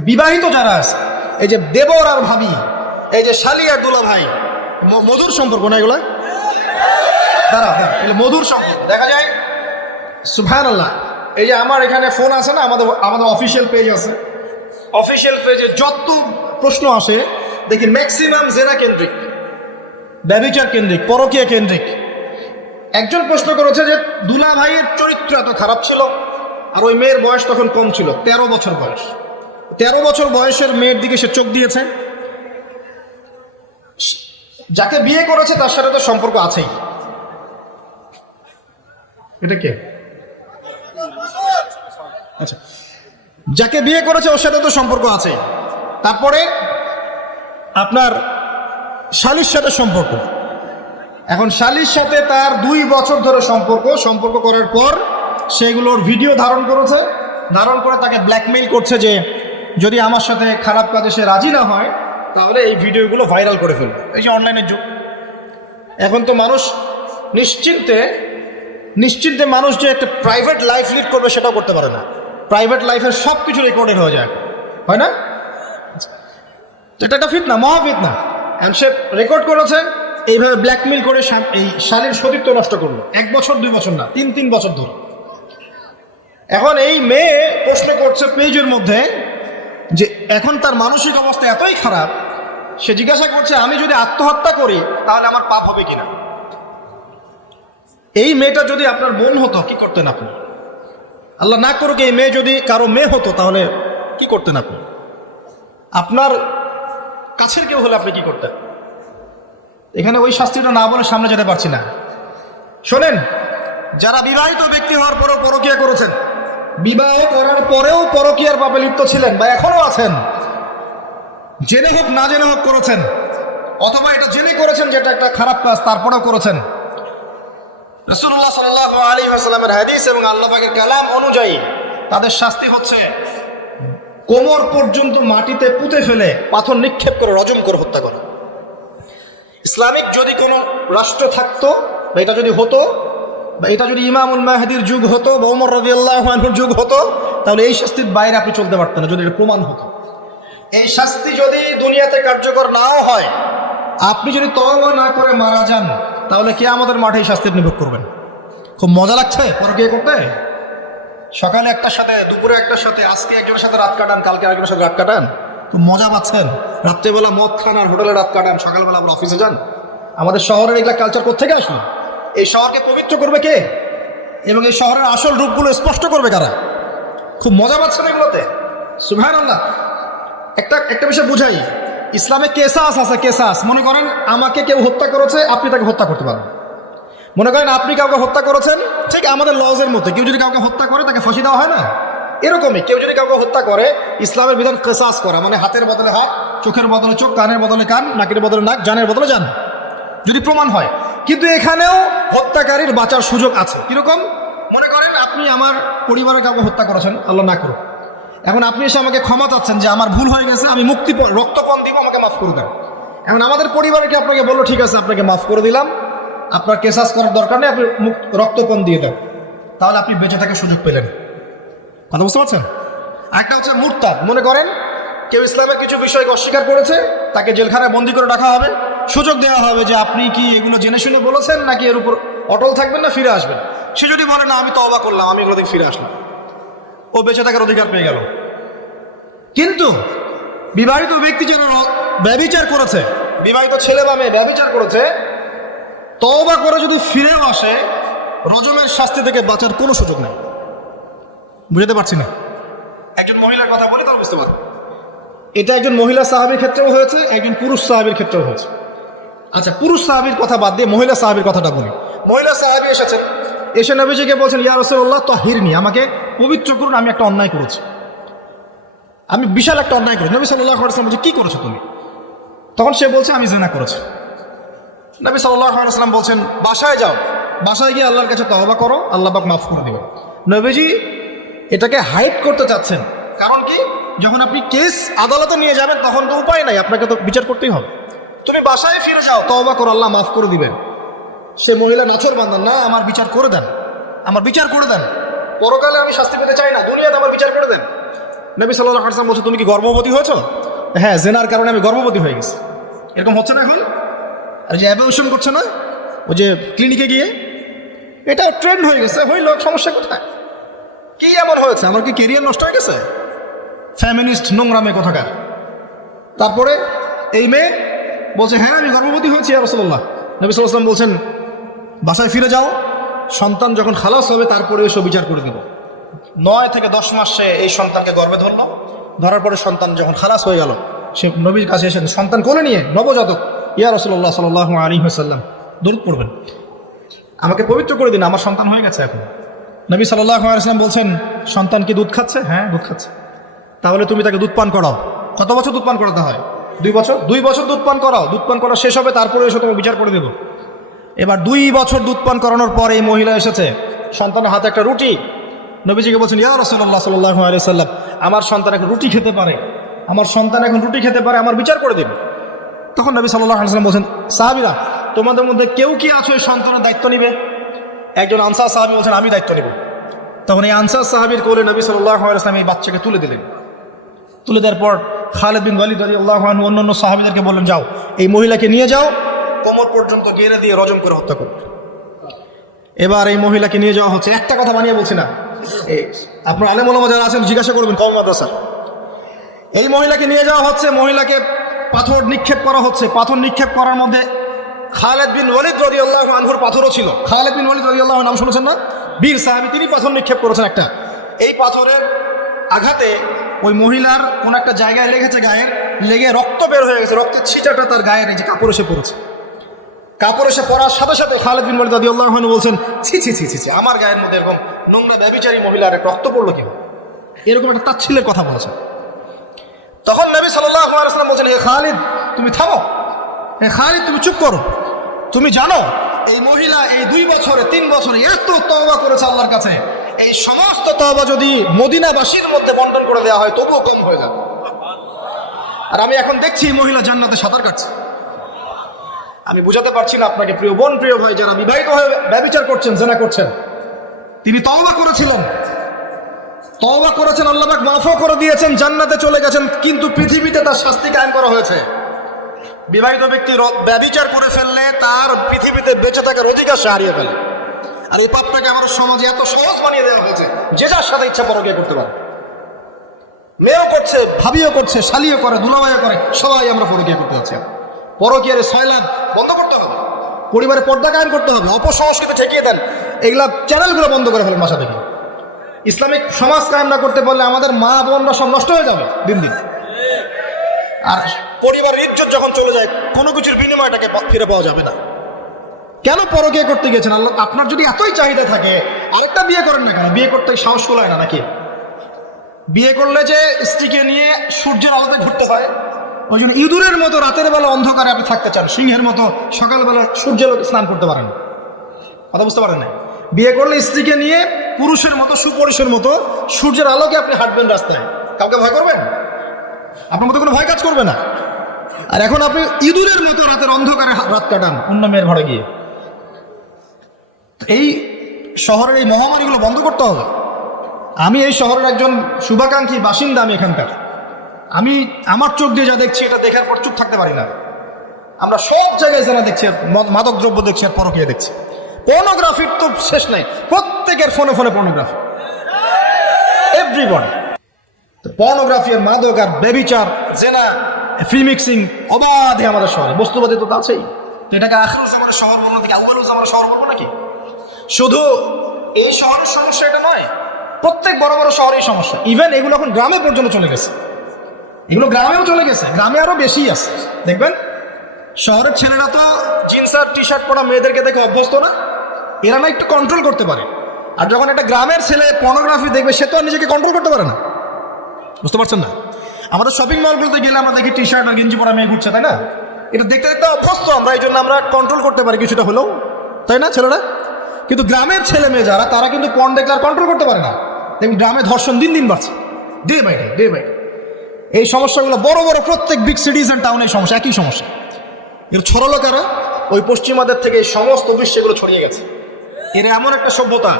বিবাহিত যারা আছে, এই যে দেবর আর ভাবি, এই যে শালি আর দুলা ভাই, মধুর সম্পর্ক না এগুলা? দাঁড়া, মধুর সম্পর্ক দেখা যায়। সুবহানাল্লাহ। এই যে আমার এখানে ফোন আছে না, আমাদের অফিসিয়াল পেজ আছে, অফিসিয়াল পেজে যত প্রশ্ন আসে দেখি ম্যাক্সিমাম জেনা কেন্দ্রিক, ব্যভিচার কেন্দ্রিক, পরকীয়া কেন্দ্রিক। একজন প্রশ্ন করেছে যে দুলা ভাইয়ের চরিত্র এত খারাপ ছিল, আর ওই মেয়ের বয়স তখন কম ছিল, 13 বছর বয়স। 13 বছর বয়সের মেয়ের দিকে সে চোখ দিয়েছে। যাকে বিয়ে করেছে তার সাথে তো সম্পর্ক আছেই। এটা কে? আচ্ছা, যাকে বিয়ে করেছে ওর সাথে তো সম্পর্ক আছেই। তারপরে আপনার শালির সাথে সম্পর্ক। এখন শালির সাথে তার 2 বছর ধরে সম্পর্ক করার পর সেগুলোর ভিডিও ধারণ করেছে, ধারণ করে তাকে ব্ল্যাকমেইল করছে যে যদি আমার সাথে খারাপ কাজে সে রাজি না হয় তাহলে এই ভিডিওগুলো ভাইরাল করে ফেলবে। এই যে অনলাইনের যুগ, এখন তো মানুষ নিশ্চিন্তে মানুষ যে একটা প্রাইভেট লাইফ লিড করবে সেটাও করতে পারে না। প্রাইভেট লাইফের সব কিছু রেকর্ডেড হয়ে যায়, হয় না? এটা একটা ফিতনা, মহাফিতনা। সে রেকর্ড করেছে, এইভাবে ব্ল্যাকমেইল করে এই শালীর সতীত্ব নষ্ট করলো। 1 বছর 2 বছর না, 3 বছর ধরে। এখন এই মেয়ে প্রশ্ন করছে পেজের মধ্যে যে এখন তার মানসিক অবস্থা এতই খারাপ, সে জিজ্ঞাসা করছে আমি যদি আত্মহত্যা করি তাহলে আমার পাপ হবে কিনা। এই মেয়েটা যদি আপনার বোন হতো কি করতেন আপনি? আল্লাহ না করুক এই মেয়ে যদি কারো মেয়ে হতো তাহলে কি করতেন আপনি? আপনার কাছের কেউ হলে আপনি কি করতেন? এখানে ওই শাস্তিটা না বলে সামনে যেতে পারছি না। শোনেন, যারা বিবাহিত ব্যক্তি হওয়ার পরেও পরকীয়া করেছেন, বিবাহ করার পরেও পরকীয়ার পাপে লিপ্ত ছিলেন বা এখনো আছেন, জেনে হোক না জেনে হোক করেছেন, অথবা এটা জেনে করেছেন যেটা একটা খারাপ কাজ তারপরেও করেছেন, রাসূলুল্লাহ সাল্লাল্লাহু আলাইহি ওয়াসাল্লামের হাদিস এবং আল্লাহ পাকের কালাম অনুযায়ী তাদের শাস্তি হচ্ছে কোমর পর্যন্ত মাটিতে পুঁতে ফেলে পাথর নিক্ষেপ করে রজম করে হত্যা করা। ইসলামিক যদি কোনো রাষ্ট্র থাকতো বা এটা যদি হতো, বা এটা যদি ইমামুল মাহদির যুগ হতো বা ওমর রাদিয়াল্লাহু আনহুর যুগ হতো, তাহলে এই শাস্তির বাইরে আপনি চলতে পারতেন না যদি এটা প্রমাণ হতো। এই শাস্তি যদি দুনিয়াতে কার্যকর নাও হয়, আপনি যদি তওবা না করে মারা যান তাহলে কিয়ামতের মাঠে এই শাস্তি আপনি ভোগ করবেন। খুব মজা লাগছে পরকীয়া করতে। সকালে একটার সাথে, দুপুরে একটার সাথে, আজকে একজনের সাথে রাত কাটান, কালকে আরেকজনের সাথে রাত কাটান, খুব মজা পাচ্ছেন। রাত্রেবেলা মদ খান আর হোটেলে রাত কাটান, সকালবেলা আবার অফিসে যান। আমাদের শহরের এগুলা কালচার কোত্থেকে আসলো? এই শহরকে পবিত্র করবে কে এবং এই শহরের আসল রূপগুলো স্পষ্ট করবে কারা? খুব মজা পাচ্ছেন এগুলোতে। সুবহানাল্লাহ। একটা বিষয় বুঝাই, ইসলামে কেসাস আছে, কেসাস। মনে করেন আমাকে কেউ হত্যা করেছে, আপনি তাকে হত্যা করতে পারেন। মনে করেন আপনি কাউকে হত্যা করেছেন, ঠিক আমাদের লজের মধ্যে কেউ যদি কাউকে হত্যা করে তাকে ফাঁসি দেওয়া হয় না, এরকমই কেউ যদি কাউকে হত্যা করে ইসলামের বিধান কেসাস করা, মানে হাতের বদলে হাত, চোখের বদলে চোখ, কানের বদলে কান, নাকের বদলে নাক, জানের বদলে জান, যদি প্রমাণ হয়। কিন্তু এখানেও হত্যাকারীর বাঁচার সুযোগ আছে। কিরকম? মনে করেন আপনি আমার পরিবারের কাউকে হত্যা করেছেন, আল্লাহ না করুক, এখন আপনি এসে আমাকে ক্ষমা চাচ্ছেন যে আমার ভুল হয়ে গেছে, আমি রক্তপণ দিব, আমাকে মাফ করে দেন। এখন আমাদের পরিবারকে আপনাকে বললো ঠিক আছে আপনাকে মাফ করে দিলাম, আপনার কেসাস করার দরকার নেই, আপনি রক্তপণ দিয়ে দেন, তাহলে আপনি বেঁচে থাকার সুযোগ পেলেন। কথা বুঝতে পারছেন? একটা হচ্ছে মুরতাদ। মনে করেন কেউ ইসলামের কিছু বিষয়কে অস্বীকার করেছে, তাকে জেলখানায় বন্দি করে রাখা হবে, সুযোগ দেওয়া হবে যে আপনি কি এগুলো জেনে শুনে বলেছেন নাকি এর উপর অটল থাকবেন না ফিরে আসবেন। সে যদি বলে না আমি তওবা করলাম, আমি এগুলো থেকে ফিরে আসলাম, ও বেঁচে থাকার অধিকার পেয়ে গেল। কিন্তু বিবাহিত ব্যক্তি যারা ব্যভিচার করেছে, বিবাহিত ছেলে বা মেয়ে ব্যভিচার করেছে, তওবা করে যদি ফিরেও আসে, রজমের শাস্তি থেকে বাঁচার কোনো সুযোগ নেই। বুঝতে পারছি না? একজন মহিলার কথা বলে তার বুঝতে পারবো। এটা একজন মহিলা সাহাবীর ক্ষেত্রেও হয়েছে, একজন পুরুষ সাহাবীর ক্ষেত্রেও হয়েছে। আচ্ছা, পুরুষ সাহাবীর কথা বাদ দিয়ে মহিলা সাহাবীর কথাটা বলি। মহিলা সাহাবী এসেছেন, এসে নবীজিকে বলছেন ইয়া রাসূলুল্লাহ তাহিরনি, আমাকে পবিত্র করুন, আমি একটা অন্যায় করেছি, আমি বিশাল একটা অন্যায় করেছি। নবী সাল্লাল্লাহু আলাইহি ওয়াসাল্লাম বলছে কি করেছো তুমি? তখন সে বলছে আমি জিনা করেছি। নবী সাল্লাল্লাহু আলাইহি ওয়াসাল্লাম বলছেন বাসায় যাও, বাসায় গিয়ে আল্লাহর কাছে তওবা করো, আল্লাহ পাক মাফ করে দেবেন। নবীজি এটাকে হাইড করতে চাচ্ছেন, কারণ কি যখন আপনি কেস আদালতে নিয়ে যাবেন তখন তো উপায় নাই, আপনাকে তো বিচার করতেই হবে। তুমি বাসায় ফিরে যাও, তওবা করো, আল্লাহ মাফ করে দিবেন। সে মহিলা নাছর বান্দান, না আমার বিচার করে দেন, আমার বিচার করে দেন, পরকালে আমি শাস্তি পেতে চাই না, দুনিয়াতে আমার বিচার করে দেন। নবী সাল্লাল্লাহু আলাইহি ওয়াসাল্লাম বলছে তুমি কি গর্ভবতী হয়েছো? হ্যাঁ, জেনার কারণে আমি গর্ভবতী হয়ে গেছি। এরকম হচ্ছে না এখন? আর যে অ্যাবর্শন করছে না ওই যে ক্লিনিকে গিয়ে, এটা ট্রেন্ড হয়ে গেছে। হইল, সমস্যা কোথায়? কি এমন হয়েছে? আমার কি কেরিয়ার নষ্ট হয়ে গেছে? ফ্যামিনিস্ট নোংরামে কোথাকার। তারপরে এই মেয়ে বলছে হ্যাঁ আমি গর্ভবতী হয়েছি ইয়া রাসূলুল্লাহ। নবী সাল্লাল্লাহু আলাইহি ওয়াসাল্লাম বলছেন বাসায় ফিরে যাও, সন্তান যখন খালাস হবে তারপরে এসব বিচার করে দেব। 9 থেকে 10 মাস সে এই সন্তানকে গর্ভে ধরলো। ধরার পরে সন্তান যখন খালাস হয়ে গেল, সে নবীর কাছে এসে সন্তান কোলে নিয়ে নবজাতক, ইয়া রাসূলুল্লাহ সাল্লাল্লাহু আলাইহি ওয়াসাল্লাম দরুদ পড়বেন, আমাকে পবিত্র করে দিন, আমার সন্তান হয়ে গেছে এখন। নবী সাল্লাল্লাহু আলাইহি ওয়াসাল্লাম বলছেন সন্তান কি দুধ খাচ্ছে? হ্যাঁ দুধ খাচ্ছে। তাহলে তুমি তাকে দুধ পান করাও। কত বছর দুধ পান করাতে হয়? 2 বছর। 2 বছর দুধ পান করাও। দুধ পান করা শেষ হবে তারপরে এসে তোমাকে বিচার করে দেবো। এবার 2 বছর দুধ পান করানোর পরে এই মহিলা এসেছে, সন্তানের হাতে একটা রুটি। নবীজিকে বলছেন ইয়া রাসূলুল্লাহ সাল্লাল্লাহু আলাইহি ওয়াসাল্লাম, আমার সন্তান এখন রুটি খেতে পারে, আমার সন্তান এখন রুটি খেতে পারে, আমার বিচার করে দিন। তখন নবী সাল্লাল্লাহু আলাইহি ওয়াসাল্লাম বলছেন সাহাবীরা তোমাদের মধ্যে কেউ কি আছো এই সন্তানের দায়িত্ব নিবে? একজন আনসার সাহাবী বলছেন আমি দায়িত্ব নিব। তখন এই আনসার সাহাবীর কোলে নবী সাল্লাল্লাহু আলাইহি ওয়াসাল্লাম এই বাচ্চাকে তুলে দিলেন। তুলে দেওয়ার পর খালিদ বিন ওয়ালিদ রাদিয়াল্লাহু আনহু অন্যান্য সাহাবীদেরকে বললেন যাও এই মহিলাকে নিয়ে যাও, কোমর পর্যন্ত গেড়ে দিয়ে রজম করে হত্যা করো। এবার এই মহিলাকে নিয়ে যাওয়া হচ্ছে। একটা কথা বানিয়ে বলছি না, আপনার আলেম ওলামা যারা আছেন জিজ্ঞাসা করবেন কওম মাদ্রাসা। এই মহিলাকে নিয়ে যাওয়া হচ্ছে, মহিলাকে পাথর নিক্ষেপ করা হচ্ছে। পাথর নিক্ষেপ করার মধ্যে খালিদ বিন ওয়ালিদ রাদিয়াল্লাহু আনহুর পাথরও ছিল। খালিদ বিন ওয়ালিদ রাদিয়াল্লাহু আনহু নাম শুনেছেন না? বীর সাহাবী, তিনি পাথর নিক্ষেপ করেছেন একটা। এই পাথরের আঘাতে ওই মহিলার কোন একটা জায়গায় লেগেছে, গায়ের লেগে রক্ত বের হয়ে গেছে। রক্তের ছিটাটা তার গায়ের এই যে কাপড় এসে পড়েছে। কাপড় এসে পড়ার সাথে সাথে খালিদ বিন ওয়ালিদ রাদিয়াল্লাহু আনহু বলছেন ছি ছি ছি ছি, আমার গায়ের মধ্যে এরকম নোংরা ব্যভিচারী মহিলার রক্ত পড়লো কি? এরকম একটা তাচ্ছিল্যের কথা বলেছেন। তখন নবী সাল্লাল্লাহু আলাইহি ওয়াসাল্লাম বলছেন হে খালিদ তুমি থামো, হে খালিদ তুমি চুপ করো। তুমি জানো এই মহিলা এই 2 বছরে 3 বছরে এত তওবা করেছে আল্লাহর কাছে, এই সমস্ত তওবা যদি মদিনাবাসীর মধ্যে বন্টন করে দেওয়া হয় তবুও কম হয়ে যাবে। আর আমি এখন দেখছি এই মহিলা জান্নাতে সাঁতার কাটছে। আমি বুঝাতে পারছি না আপনাকে প্রিয় বোন, প্রিয় ভাই, যারা বিবাহিত হয়ে ব্যভিচার করছেন, জেনা করছেন, তিনি তওবা করেছিলেন, তওবা করেছেন, আল্লাহ পাক মাফও করে দিয়েছেন, জান্নাতে চলে গেছেন, কিন্তু পৃথিবীতে তার শাস্তি কায়েম করা হয়েছে। বিবাহিত ব্যক্তি ব্যভিচার করে ফেললে তার পৃথিবীতে বেঁচে থাকার অধিকার সে হারিয়ে ফেলে। আর এই পাপটাকে আমার সমাজে এত সহজ বানিয়ে দেওয়া হয়েছে, যে যার সাথে ইচ্ছা পরকীয়া করতে পারে। মেয়েও করছে, ভাবিও করছে, শালিও করে, দুলাভাইও করে, সবাই আমরা পরকীয়া করতে যাচ্ছি। পরকীয়ার সয়লাভ বন্ধ করতে হবে, পরিবারে পর্দা কায়েম করতে হবে, অপসংস্কৃতি ঠেকিয়ে দেন, এগুলা চ্যানেলগুলো বন্ধ করে ফেলেন বাসা থেকে। ইসলামিক সমাজ কায়েম না করতে পারলে আমাদের মা বোনরা সব নষ্ট হয়ে যাবে দিন দিন। আর পরিবারের ইজ্জত যখন চলে যায় কোনো কিছুর বিনিময়টাকে ফিরে পাওয়া যাবে না। কেন পরকীয়া করতে গেছেন? আল্লাহ আপনার যদি এতই চাহিদা থাকে আরেকটা বিয়ে করেন না কেন? বিয়ে করতে সাহস কোলায় না নাকি? বিয়ে করলে যে স্ত্রীকে নিয়ে সূর্যের আলোতে ঘুরতে হয়, ওই জন্য ইঁদুরের মতো রাতের বেলা অন্ধকারে আপনি থাকতে চান, সিংহের মতো সকালবেলা সূর্যের আলোতে স্নান করতে পারেন। কথা বুঝতে পারেন না? বিয়ে করলে স্ত্রীকে নিয়ে পুরুষের মতো, সুপুরুষের মতো সূর্যের আলোকে আপনি হাঁটবেন রাস্তায়, কাউকে ভয় করবেন? আপনার মতো কোনো ভয় কাজ করবে না। আর এখন আপনি ইঁদুরের মতো রাতের অন্ধকারে রাত কাটান অন্য মেয়ের ঘরে গিয়ে। এই শহরের এই মহামারীগুলো বন্ধ করতে হবে। আমি এই শহরের একজন শুভাকাঙ্ক্ষী বাসিন্দা, আমি এখানকার, আমি আমার চোখ দিয়ে যা দেখছি এটা দেখার পর চুপ থাকতে পারি না। আমরা সব জায়গায় যারা দেখছি, মাদক দ্রব্য দেখছি আর পরকীয়া দেখছি। পর্নোগ্রাফির তো শেষ নাই, প্রত্যেকের ফোনে ফোনে পর্নোগ্রাফি, এভরিবডি। পর্নোগ্রাফি আর মাদক আর ব্যভিচার, জেনা, ফ্রি মিক্সিং অবাধে আমাদের শহরে। বস্তুবাদী তো আছেই। তো এটাকে আখিরুল জামানের শহর বলবো নাকি আউয়ালুল জামানের শহর বলবো নাকি? শুধু এই শহরের সমস্যা এটা নয়, প্রত্যেক বড় বড় শহরের সমস্যা। ইভেন এগুলো এখন গ্রামে পর্যন্ত চলে গেছে, এগুলো গ্রামেও চলে গেছে, গ্রামে আরো বেশি আছে। দেখবেন শহরের ছেলেরা তো জিন্স আর টি শার্ট পরা মেয়েদেরকে দেখে অভ্যস্ত না, এরা না একটু কন্ট্রোল করতে পারে। আর যখন একটা গ্রামের ছেলে পর্নোগ্রাফি দেখবে সে তো আর নিজেকে কন্ট্রোল করতে পারে না। বুঝতে পারছেন না? আমাদের শপিং মলগুলোতে গেলে আমরা দেখি টি শার্ট আর গেঞ্জি পরা মেয়ে ঘুরছে, তাই না? এটা দেখতে দেখতে অভ্যস্ত আমরা, এই জন্য আমরা কন্ট্রোল করতে পারি কিছুটা হলেও, তাই না ছেলেরা? কিন্তু গ্রামের ছেলে মেয়ে যারা, তারা কিন্তু পর্ন দেখলে আর কন্ট্রোল করতে পারে না। দেখুন গ্রামে ধর্ষণ দিন দিন বাড়ছে, day by day, day by day. এই সমস্যাগুলো বড় বড় প্রত্যেক বিগ সিটিজ অ্যান্ড টাউনে এই সমস্যা, একই সমস্যা। এর ছড়ালো কারা? ওই পশ্চিমাদের থেকে এই সমস্ত বিশ্বেগুলো ছড়িয়ে গেছে। এর এমন একটা সভ্যতা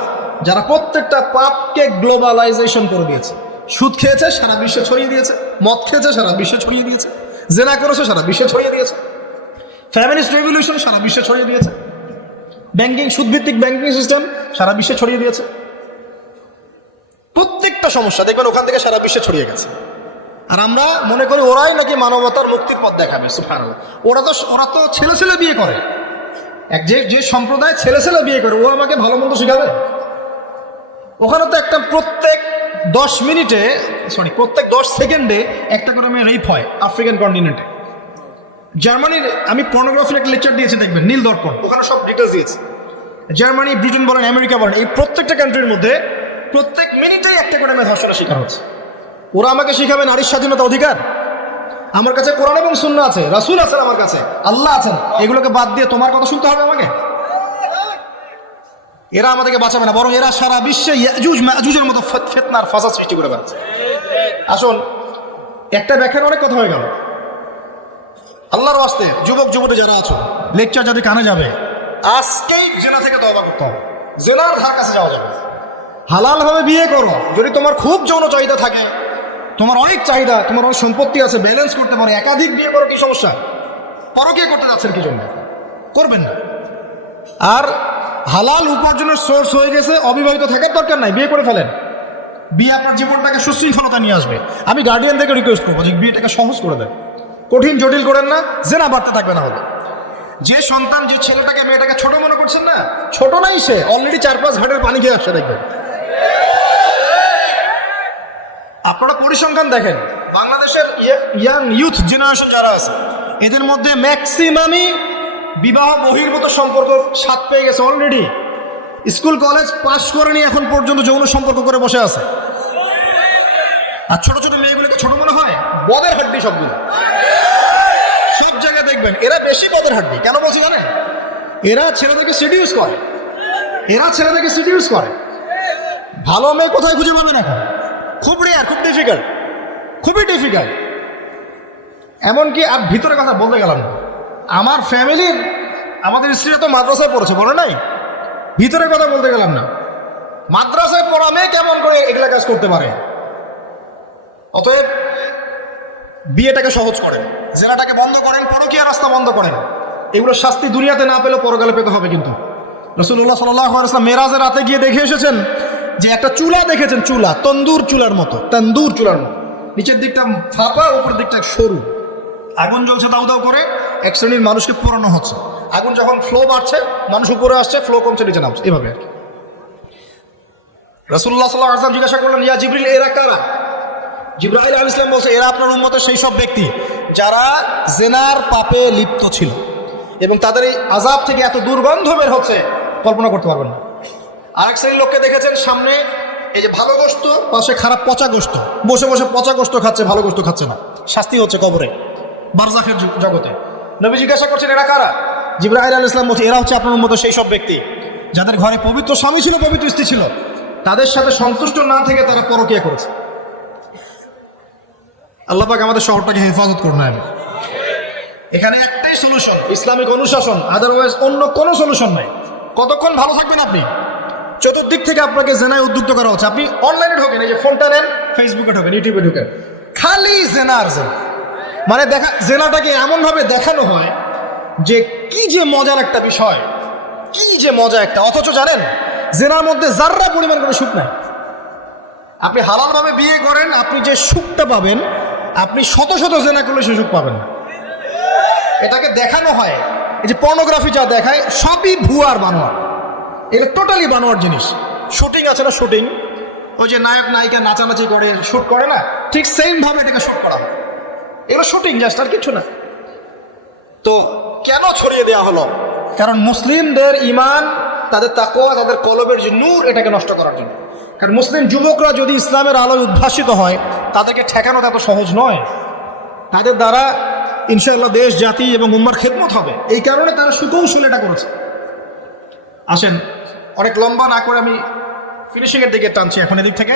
যারা প্রত্যেকটা পাপকে গ্লোবালাইজেশন করে দিয়েছে। সুদ খেয়েছে, সারা বিশ্বে ছড়িয়ে দিয়েছে। মদ খেয়েছে, সারা বিশ্বে ছড়িয়ে দিয়েছে। জেনা করেছে, সারা বিশ্বে ছড়িয়ে দিয়েছে। ফ্যামিলিস্ট রেভলিউশন সারা বিশ্বে ছড়িয়ে দিয়েছে। ব্যাংকিং, সুদভিত্তিক ব্যাংকিং সিস্টেম সারা বিশ্বে ছড়িয়ে দিয়েছে। প্রত্যেকটা সমস্যা দেখবেন ওখান থেকে সারা বিশ্বে ছড়িয়ে গেছে। আর আমরা মনে করি ওরাই নাকি মানবতার মুক্তির পথ দেখাবে। সুবহানাল্লাহ। ওরা তো ছেলে ছেলে বিয়ে করে। যে সম্প্রদায় ছেলে ছেলে বিয়ে করে, ও আমাকে ভালো মন্দ শিখাবে? ওখানে তো একটা প্রত্যেক 10 সেকেন্ডে একটা করে মেয়ে রেপ হয় আফ্রিকান কন্টিনেন্টে। জার্মানির, আমি পর্নোগ্রাফির একটা লেকচার দিয়েছি, দেখবেন নীল দর্পণ, ওখানে সব ডিটেলস দিয়েছে। জার্মানি, ব্রিটেন বলেন, আমেরিকা বলেন, এই প্রত্যেকটা কান্ট্রির মধ্যে প্রত্যেক মিনিটেই একটা করে মেয়ে ধর্ষণের শিকার হচ্ছে। ওরা আমাকে শিখাবে নারীর স্বাধীনতা অধিকার? আমার কাছে কোরআন এবং সুন্নাহ আছে, রাসূল আছেন, আমার কাছে আল্লাহ আছেন। এগুলোকে বাদ দিয়ে তোমার কথা শুনতে হবে আমাকে? এরা আমাদেরকে বাঁচাবে না, বরং এরা সারা বিশ্বে ইয়াজুজ মাজুজের মতো ফিতনার ফাসাদ সৃষ্টি করে বেড়াচ্ছে। আসুন, একটা ব্যাখ্যার অনেক কথা হয়ে গেল। আল্লাহর ওয়াস্তে যুবক যুবতী যারা আছো, লেকচার যাদের কানে যাবে, আজকেই জেনা থেকে তওবা করতে হবে। জেনার ধার কাছে যাওয়া যাবে। হালালভাবে বিয়ে করো। যদি তোমার খুব যৌন চাহিদা থাকে, তোমার অনেক চাহিদা, তোমার অনেক সম্পত্তি আছে, ব্যালেন্স করতে পারো, একাধিক বিয়ে করো, কি সমস্যা? পরকীয়া করতে যাচ্ছেন কি জন্য? করবেন না। আর হালাল উপার্জনের সোর্স হয়ে গেছে, অবিবাহিত থাকার দরকার নাই, বিয়ে করে ফেলেন। বিয়ে আপনার জীবনটাকে সুশৃঙ্খলতা নিয়ে আসবে। আমি গার্ডিয়ান থেকে রিকোয়েস্ট করবো যে বিয়েটাকে সহজ করে দেন, কঠিন জটিল করেন না, জেনা বাড়তে থাকবে না হলে। যে সন্তান, যে ছেলেটাকে মেয়েটাকে ছোট মনে করছেন না, ছোট নাই, সে অলরেডি 4-5 ঘাটের পানি খেয়ে আসছে। দেখবেন, আপনারা পরিসংখ্যান দেখেন, বাংলাদেশের ইয়াং ইউথ জেনারেশন যারা আছে, এদের মধ্যে ম্যাক্সিমামই বিবাহ বহির্ভূত সম্পর্ক স্বাদ পেয়ে গেছে অলরেডি। স্কুল কলেজ পাশ করেনি, এখন পর্যন্ত যৌন সম্পর্ক করে বসে আছে। আর ছোট ছোট মেয়েগুলোকে ছোট মনে হয়, বদের হাড্ডি সবগুলো। সব জায়গায় দেখবেন এরা বেশি বদের হাড্ডি। কেন বলছি জানেন? এরা ছেলেদেরকে সিডিউস করে। ভালো মেয়ে কোথায় খুঁজে পাবেন এখন? খুব রেয়ার, খুবই ডিফিকাল্ট। এমনকি আর ভিতরে কথা বলতে গেলাম না, আমার ফ্যামিলির, আমাদের স্ত্রী তো মাদ্রাসায় পড়েছে, বলে নাই? ভিতরে কথা বলতে গেলাম না, মাদ্রাসায় পড়া মেয়ে কেমন করে এগুলা কাজ করতে পারে? অতএব বিয়েটাকে সহজ করেন, জেনাটাকে বন্ধ করেন, পরকীয়া রাস্তা বন্ধ করেন। এগুলোর শাস্তি দুনিয়াতে না পেলেও পরকালে পেতে হবে। কিন্তু রাসূলুল্লাহ সাল্লাল্লাহু আলাইহি ওয়াসাল্লাম মেরাজের রাতে গিয়ে দেখে এসেছেন যে একটা চুলা দেখেছেন, চুলা তন্দুর চুলার মতো, নিচের দিকটা ফাঁপা, উপরের দিকটা সরু, আগুন জ্বলছে দাউ দাউ করে, এক শ্রেণীর মানুষকে পোড়ানো হচ্ছে। আগুন যখন ফ্লো বাড়ছে, মানুষ উপরে আসছে, ফ্লো কমছে, নিচে নামছে, এভাবে আর কি। রাসূলুল্লাহ সাল্লাল্লাহু আলাইহি ওয়াসাল্লাম জিজ্ঞাসা করলেন, ইয়া জিবরিল, এরা কারা? জিবরাইল আলাইহিস সালাম বলছে, এরা আপনার উম্মতের সেই সব ব্যক্তি যারা জেনার পাপে লিপ্ত ছিল, এবং তাদের এই আযাব থেকে এত দুর্গন্ধ বের হচ্ছে কল্পনা করতে পারবেন না। আরেক শ্রেণীর লোককে দেখেছেন, সামনে এই যে ভালো গোশত, পাশে খারাপ পচা গোশত, বসে বসে পচা গোশত খাচ্ছে, ভালো গোশত খাচ্ছে না। শাস্তি হচ্ছে কবরে, বারজাখের জগতে। নবী জিজ্ঞাসা করছেন, এরা কারা? জিবরাইল আলাইহিস সালাম বলছে, এরা হচ্ছে আপনার উম্মতের সেই সব ব্যক্তি যাদের ঘরে পবিত্র স্বামী ছিল, পবিত্র স্ত্রী ছিল, তাদের সাথে সন্তুষ্ট না থেকে তারা পরকীয়া করেছে। আল্লাহ পাক আমাদের শহরটাকে হেফাজত করুন। এখানে একটাই সলিউশন, ইসলামিক অনুশাসন, আদারওয়াইজ অন্য কোনো সলিউশন নাই। কতক্ষণ ভালো থাকবেন আপনি? চতুর্দিক থেকে আপনাকে জেনায় উদ্যুক্ত করা হচ্ছে। আপনি অনলাইনে ঢোকেন, এই যে ফোনটা নেন, ফেসবুকে ঢোকেন, ইউটিউবে ঢোকেন, খালি জেনা আর জেনা। মানে জেনাটাকে এমনভাবে দেখানো হয় যে কি যে মজার একটা বিষয়, কি যে মজা একটা। অথচ জানেন, জেনার মধ্যে যার্রা পরিমাণ কোনো সুখ নাই। আপনি হালালভাবে বিয়ে করেন, আপনি যে সুখটা পাবেন, আপনি শত শত জেনা করলে সে সুখ পাবেন না। এটাকে দেখানো হয়, এই যে পর্নোগ্রাফি যা দেখায়, সবই ভুয়ার বানোয়ার। এটা টোটালি বানোয়ার জিনিস। শুটিং আছে না, শুটিং, ওই যে নায়ক নায়িকা নাচানাচি করে শুট করে না, ঠিক সেম ভাবে এটাকে শুট করা হয়। এগুলো শুটিং, জাস্ট, আর কিছু না। তো কেন ছড়িয়ে দেওয়া হলো? কারণ মুসলিমদের ইমান, তাদের তাকওয়া, তাদের কলবের যে নূর, এটাকে নষ্ট করার জন্য। কারণ মুসলিম যুবকরা যদি ইসলামের আলোয় উদ্ভাসিত হয়, তাদেরকে ঠেকানো এত সহজ নয়। তাদের দ্বারা ইনশাআল্লাহ দেশ, জাতি এবং উম্মার খেদমত হবে। এই কারণে তারা সুকৌশল এটা করেছে। আসেন, অনেক লম্বা না করে আমি ফিনিশিংয়ের দিকে টানছি এখন এদিক থেকে।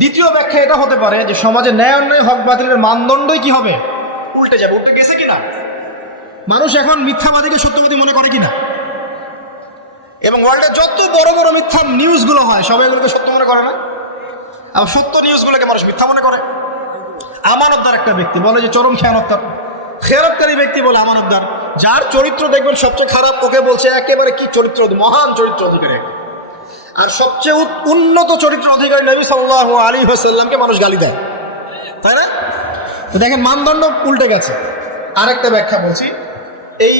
দ্বিতীয় ব্যাখ্যা এটা হতে পারে যে সমাজে ন্যায় অন্যায়, হক বাতিলের মানদণ্ডই কি হবে? উল্টে যাবে। উল্টে গেছে কিনা? মানুষ এখন মিথ্যাবাদীকে সত্যবাদী মনে করে কিনা? এবং ওয়ার্ল্ডে যত বড় বড় মিথ্যা নিউজগুলো হয়, সবাই এগুলোকে সত্য মনে করে না? আবার সত্য নিউজগুলোকে মানুষ মিথ্যা মনে করে। আমানতদার একটা ব্যক্তি বলে যে চরম খেয়ানতকারী ব্যক্তি বলে আমানতদার, যার চরিত্র দেখবেন সবচেয়ে খারাপ, ওকে বলছে একেবারে কি চরিত্র, মহান চরিত্র অধিকারী। আর সবচেয়ে উন্নত চরিত্র অধিকারী নবী সাল্লাল্লাহু আলাইহি ওয়াসাল্লামকে মানুষ গালি দেয়, তাই না? তো দেখেন মানদণ্ড উল্টে গেছে। আরেকটা ব্যাখ্যা বলছি এই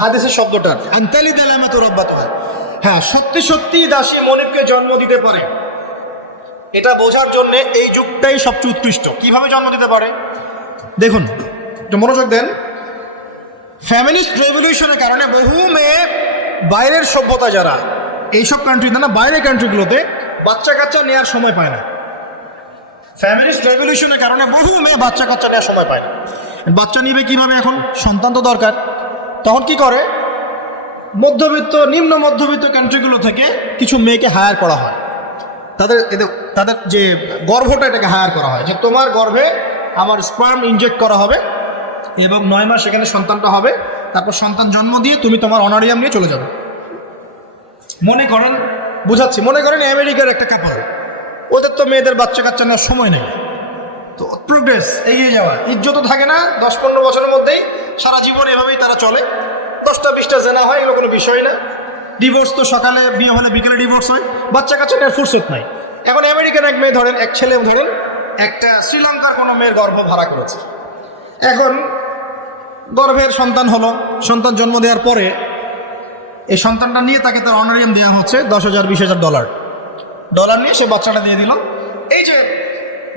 হাদিসের শব্দটার, আনতালিদ আলামাতু রাব্বাতুহা। হ্যাঁ, সত্যি সত্যি দাসী মনিবকে জন্ম দিতে পারে, এটা বোঝার জন্য এই যুগটাই সবচেয়ে উৎকৃষ্ট। কিভাবে জন্ম দিতে পারে দেখুন, একটু মনোযোগ দেন। ফ্যামিলিস্ট রেভলিউশনের কারণে বহু মেয়ে বাইরের সভ্যতা, যারা এইসব কান্ট্রিতে না, বাইরের কান্ট্রিগুলোতে বাচ্চা কাচ্চা নেওয়ার সময় পায় না। ফ্যামিলিস্ট রেভলিউশনের কারণে বহু মেয়ে বাচ্চা কাচ্চা নেওয়ার সময় পায় না। বাচ্চা নিবে কিভাবে? এখন সন্তান তো দরকার। তখন কি করে, মধ্যবিত্ত নিম্ন মধ্যবিত্ত কান্ট্রিগুলো থেকে কিছু মেয়েকে হায়ার করা হয়, তাদের যে গর্ভটা এটাকে হায়ার করা হয়, যে তোমার গর্ভে আমার স্পার্ম ইনজেক্ট করা হবে এবং 9 মাস সেখানে সন্তানটা হবে, তারপর সন্তান জন্ম দিয়ে তুমি তোমার অনারিয়াম নিয়ে চলে যাবে। মনে করেন, বুঝাচ্ছি, মনে করেন আমেরিকার একটা কাপড়, ওদের তো মেয়েদের বাচ্চা কাচ্চা নেওয়ার সময় নেই, তো প্রোগ্রেস এগিয়ে যাওয়া, ইজ্জত থাকে না, 10-15 বছরের মধ্যেই সারা জীবন এভাবেই তারা চলে, 10টা-20টা জেনা হয়, এগুলো কোনো বিষয় না। ডিভোর্স তো সকালে বিয়ে হলে বিকেলে ডিভোর্স হয়, বাচ্চা কাচ্চা নেওয়ার ফুরসত নাই। এখন আমেরিকান এক মেয়ে ধরেন, এক ছেলে ধরেন, একটা শ্রীলঙ্কার কোনো মেয়ের গর্ভ ভাড়া করেছে। এখন গর্ভের সন্তান হলো, সন্তান জন্ম দেওয়ার পরে এই সন্তানটা নিয়ে তাকে তার অনারিয়াম দেওয়া হচ্ছে $10,000-20,000 ডলার নিয়ে সে বাচ্চাটা দিয়ে দিল। এই যে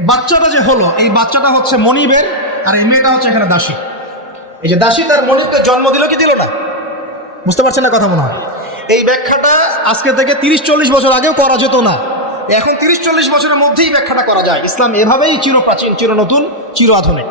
বাচ্চাটা যে হলো, এই বাচ্চাটা হচ্ছে মনিবের, আর এই মেয়েটা হচ্ছে এখানে দাসী। এই যে দাসী তার মনিবকে জন্ম দিল কি দিল না? বুঝতে পারছেন না কথা মনে হয়? এই ব্যাখ্যাটা আজকে থেকে 30-40 বছর আগেও করা যেত না, এখন 30-40 বছরের মধ্যেই ব্যাখ্যাটা করা যায়। ইসলাম এভাবেই চিরপ্রাচীন, চির নতুন, চির আধুনিক।